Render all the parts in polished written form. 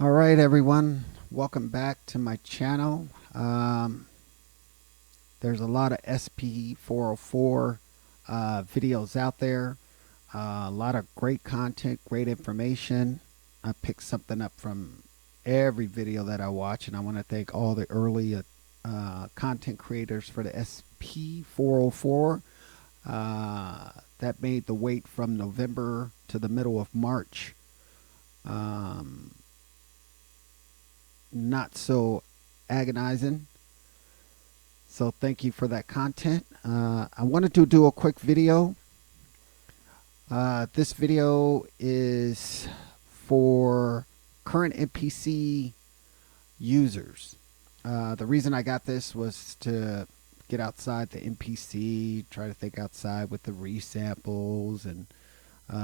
All right, everyone. Welcome back to my channel. There's a lot of SP404 videos out there. A lot of great content, great information. I picked something up from every video that I watch, and I want to thank all the early content creators for the SP404 that made the wait from November to the middle of March. Um, Not so agonizing. So thank you for that content. I wanted to do a quick video. This video is for current MPC users. The reason I got this was to get outside the MPC, try to think outside with the resamples and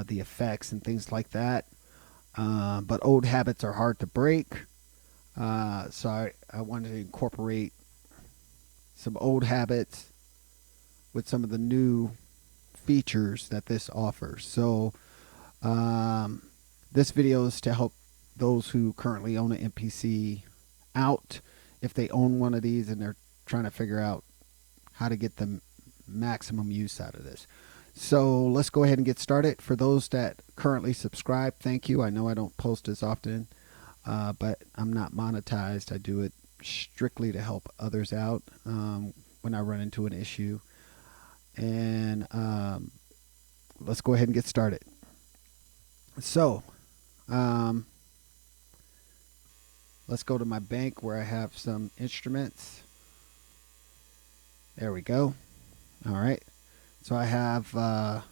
the effects and things like that. But old habits are hard to break. So I wanted to incorporate some old habits with some of the new features that this offers. So this video is to help those who currently own an MPC out if they own one of these and they're trying to figure out how to get the maximum use out of this. So let's go ahead and get started. For those that currently subscribe, thank you. I know I don't post as often, but I'm not monetized. I do it strictly to help others out when I run into an issue. And let's go ahead and get started. So let's go to my bank where I have some instruments. There we go. All right. So I have a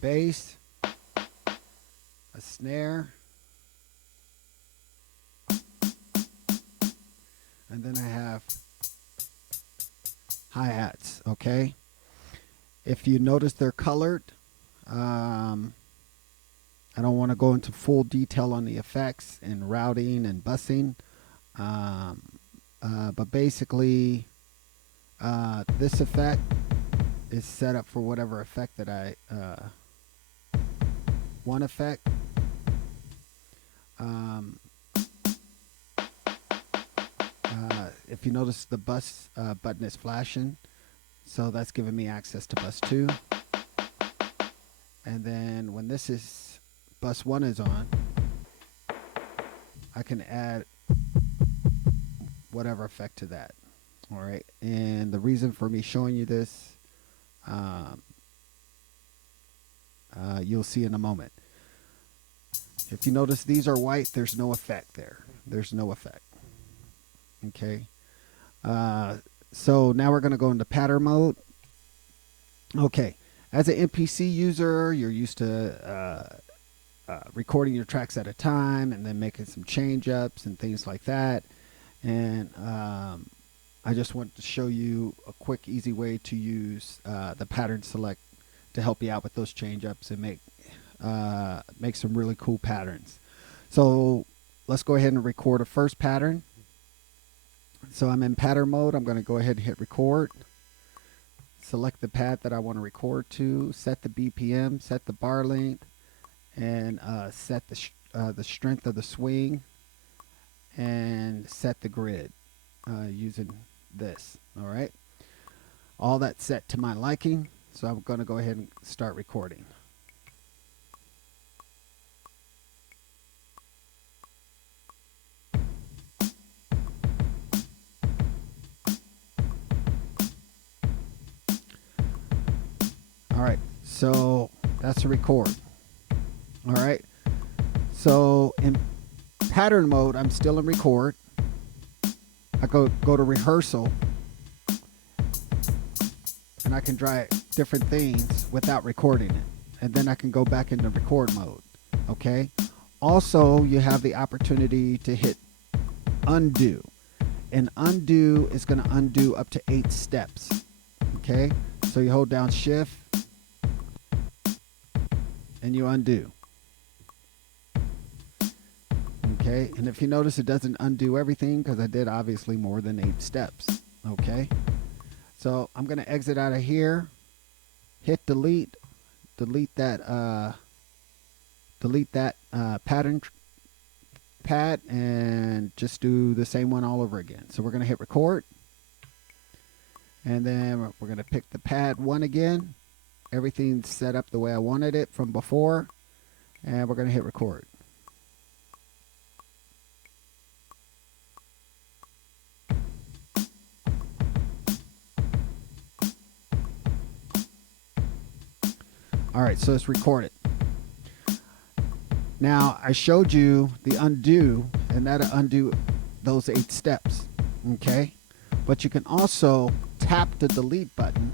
bass, a snare, and then I have hi-hats. Okay. If you notice they're colored, I don't want to go into full detail on the effects and routing and bussing, but basically this effect is set up for whatever effect that I one effect. If you notice, the bus button is flashing, so that's giving me access to bus 2. And then when this is bus 1 is on, I can add whatever effect to that. All right. And the reason for me showing you this, you'll see in a moment. If you notice these are white, there's no effect there. There's no effect. Okay. So now we're going to go into pattern mode. Okay. As an MPC user, you're used to recording your tracks at a time and then making some change ups and things like that. And I just want to show you a quick, easy way to use the pattern select to help you out with those change ups and make some really cool patterns. So let's go ahead and record a first pattern. So I'm in pattern mode. I'm going to go ahead and hit record. Select the pad that I want to record to. Set the BPM. Set the bar length, and set the strength of the swing, and set the grid using this. All right. All that's set to my liking. So I'm going to go ahead and start recording. All right, so that's a record. All right, so in pattern mode, I'm still in record. I go to rehearsal, and I can try different things without recording it, and then I can go back into record mode. Okay. Also, you have the opportunity to hit undo, and undo is going to undo up to 8 steps. Okay, so you hold down shift and you undo. Okay, and if you notice, it doesn't undo everything because I did obviously more than 8 steps. Okay, so I'm going to exit out of here, hit delete, delete delete that pattern pad and just do the same one all over again. So we're going to hit record, and then we're going to pick the pad 1 again. Everything's set up the way I wanted it from before, and we're going to hit record. All right, so it's recorded. Now I showed you the undo, and that'll undo those 8 steps, okay? But you can also tap the delete button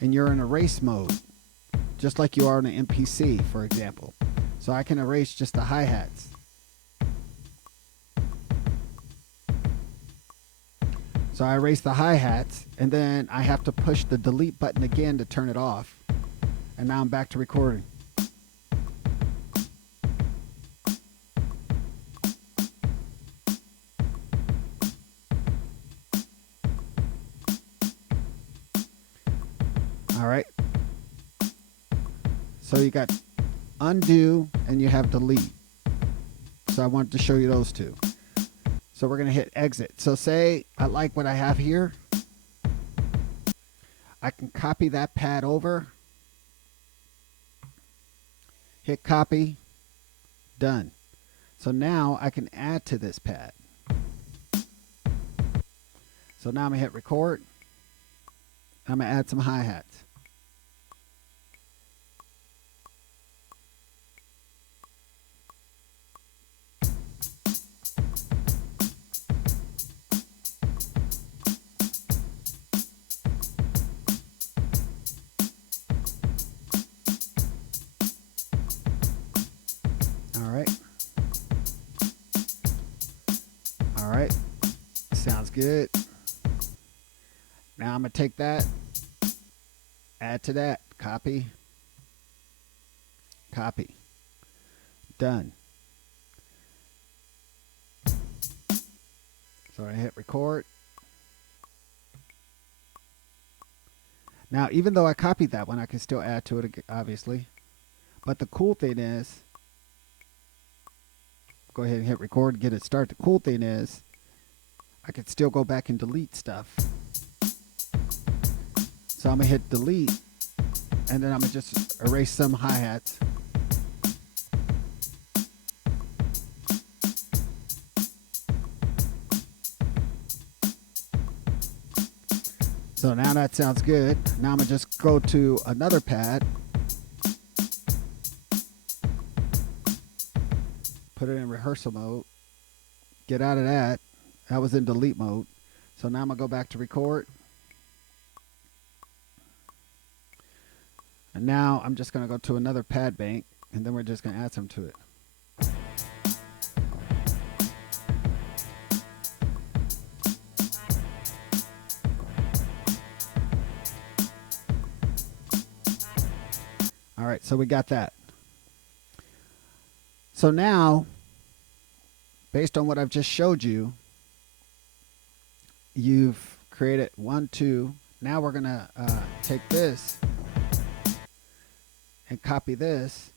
and you're in erase mode, just like you are in an MPC, for example. So I can erase just the hi-hats. So I erase the hi-hats, and then I have to push the delete button again to turn it off. And now I'm back to recording. All right. So you got undo and you have delete. So I wanted to show you those two. So we're going to hit exit. So say I like what I have here. I can copy that pad over. Hit copy. Done. So now I can add to this pad. So now I'm going to hit record. I'm going to add some hi-hats. All right. Sounds good. Now I'm going to take that, add to that, copy, copy. Done. So I hit record. Now, even though I copied that one, I can still add to it, obviously. But the cool thing is, go ahead and hit record, get it started. The cool thing is, I can still go back and delete stuff. So I'm going to hit delete, and then I'm going to just erase some hi-hats. So now that sounds good. Now I'm going to just go to another pad. Put it in rehearsal mode. Get out of that. That was in delete mode. So now I'm going to go back to record. And now I'm just going to go to another pad bank, and then we're just going to add some to it. All right, so we got that. So now, based on what I've just showed you, you've created 1, 2. Now we're going to take this and copy this.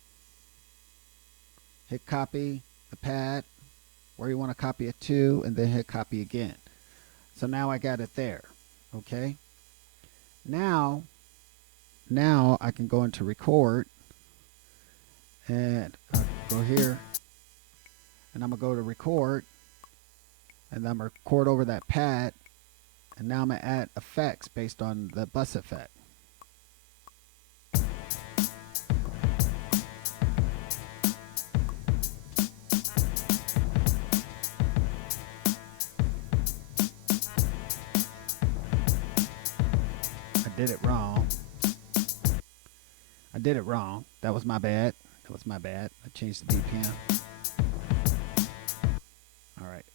Hit copy the pad where you want to copy it to, and then hit copy again. So now I got it there. Okay. Now I can go into record, and go here, and I'm gonna go to record, and I'm gonna record over that pad, and now I'm gonna add effects based on the bus effect. I did it wrong. That was my bad. I changed the BPM. All right.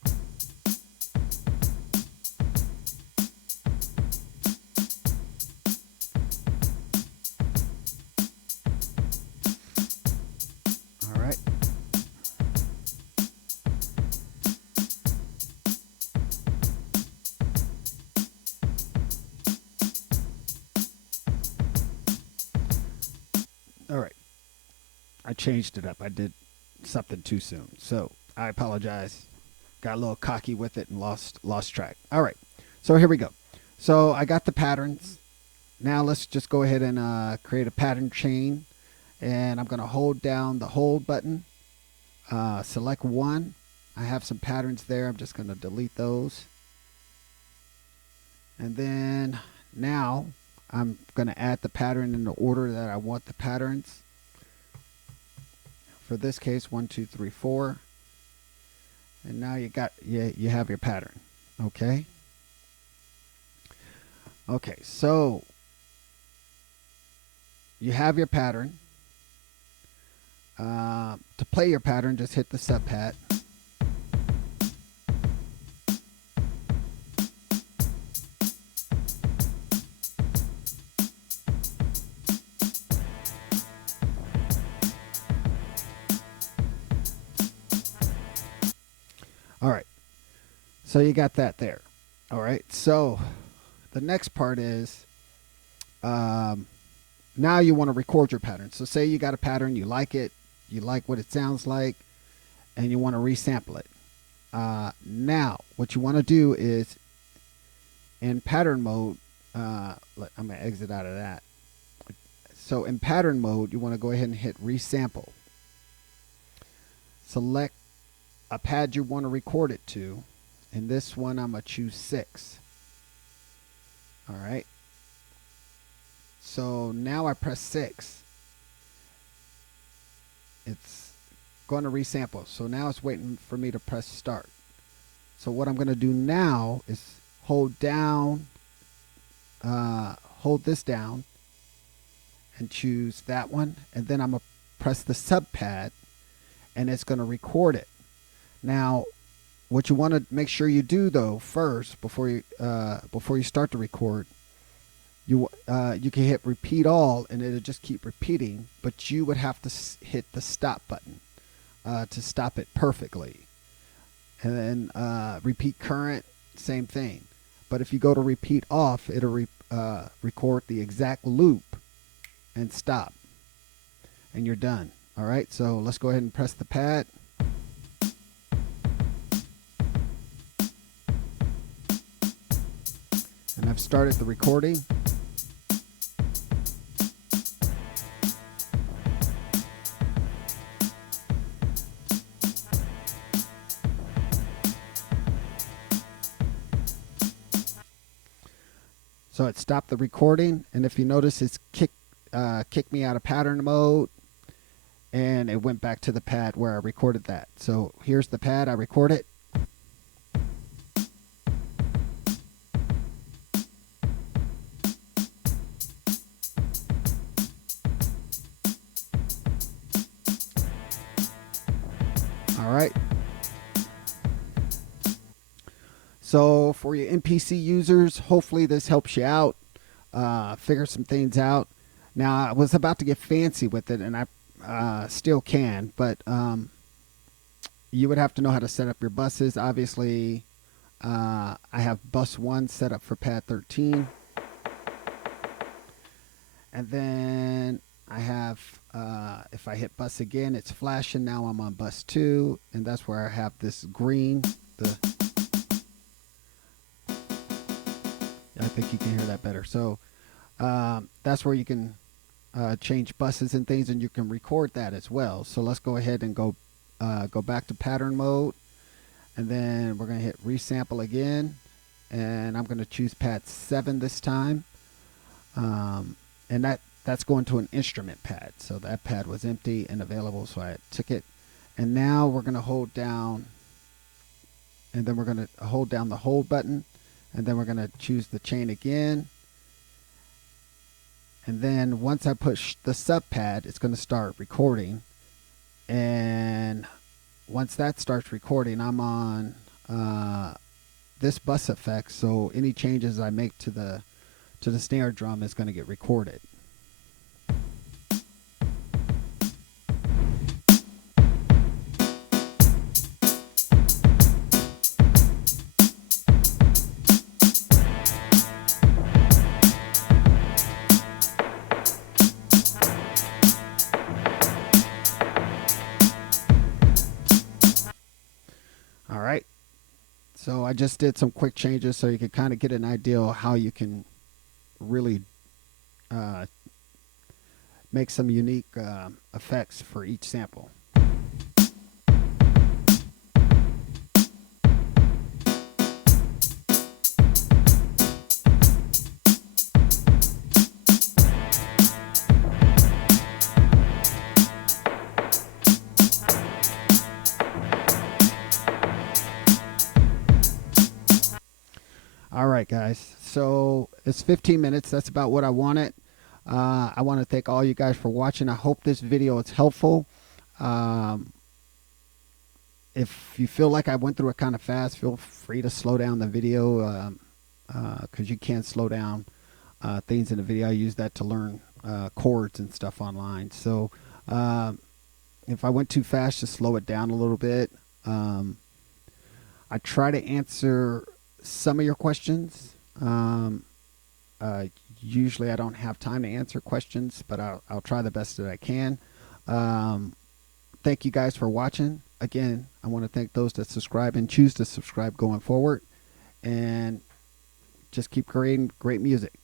All right. All right. I changed it up. I did something too soon. So I apologize. Got a little cocky with it and lost track. All right. So here we go. So I got the patterns. Now let's just go ahead and create a pattern chain. And I'm going to hold down the hold button. Select one. I have some patterns there. I'm just going to delete those. And then now I'm going to add the pattern in the order that I want the patterns. For this case, 1, 2, 3, 4. And now you have your pattern. Okay. Okay, so you have your pattern. To play your pattern, just hit the sub pad. All right. So you got that there. All right. So the next part is now you want to record your pattern. So say you got a pattern, you like it, you like what it sounds like, and you want to resample it. Now, what you want to do is in pattern mode, I'm going to exit out of that. So in pattern mode, you want to go ahead and hit resample. Select a pad you want to record it to. In this one, I'm going to choose 6. All right. So now I press 6. It's going to resample. So now it's waiting for me to press start. So what I'm going to do now is hold down, hold this down and choose that one. And then I'm going to press the sub pad and it's going to record it. Now, what you want to make sure you do though first before you start to record, you can hit repeat all and it'll just keep repeating, but you would have to hit the stop button to stop it perfectly. And then repeat current, same thing. But if you go to repeat off, it'll record the exact loop and stop. And you're done. All right, so let's go ahead and press the pad. And I've started the recording. So it stopped the recording, and if you notice, it's kicked me out of pattern mode, and it went back to the pad where I recorded that. So here's the pad, I record it. All right. So for your MPC users, hopefully this helps you out, figure some things out. Now, I was about to get fancy with it, and I still can, but you would have to know how to set up your buses. Obviously, I have bus 1 set up for pad 13. And then I have, if I hit bus again, it's flashing. Now I'm on bus 2, and that's where I have this green, I think you can hear that better. So that's where you can change buses and things, and you can record that as well. So let's go ahead and go back to pattern mode, and then we're going to hit resample again, and I'm going to choose pad 7 this time, and that's going to an instrument pad. So that pad was empty and available, so I took it. And now we're going to hold down, and then we're going to hold down the hold button. And then we're going to choose the chain again. And then once I push the sub pad, it's going to start recording. And once that starts recording, I'm on this bus effect. So any changes I make to the snare drum is going to get recorded. So I just did some quick changes so you can kind of get an idea of how you can really make some unique effects for each sample. All right, guys. So it's 15 minutes. That's about what I wanted. I want to thank all you guys for watching. I hope this video is helpful. If you feel like I went through it kind of fast, feel free to slow down the video because you can slow down things in the video. I use that to learn chords and stuff online. So if I went too fast, just slow it down a little bit. I try to answer some of your questions. Usually I don't have time to answer questions, but I'll try the best that I can. Thank you guys for watching. Again, I want to thank those that subscribe and choose to subscribe going forward. And just keep creating great music.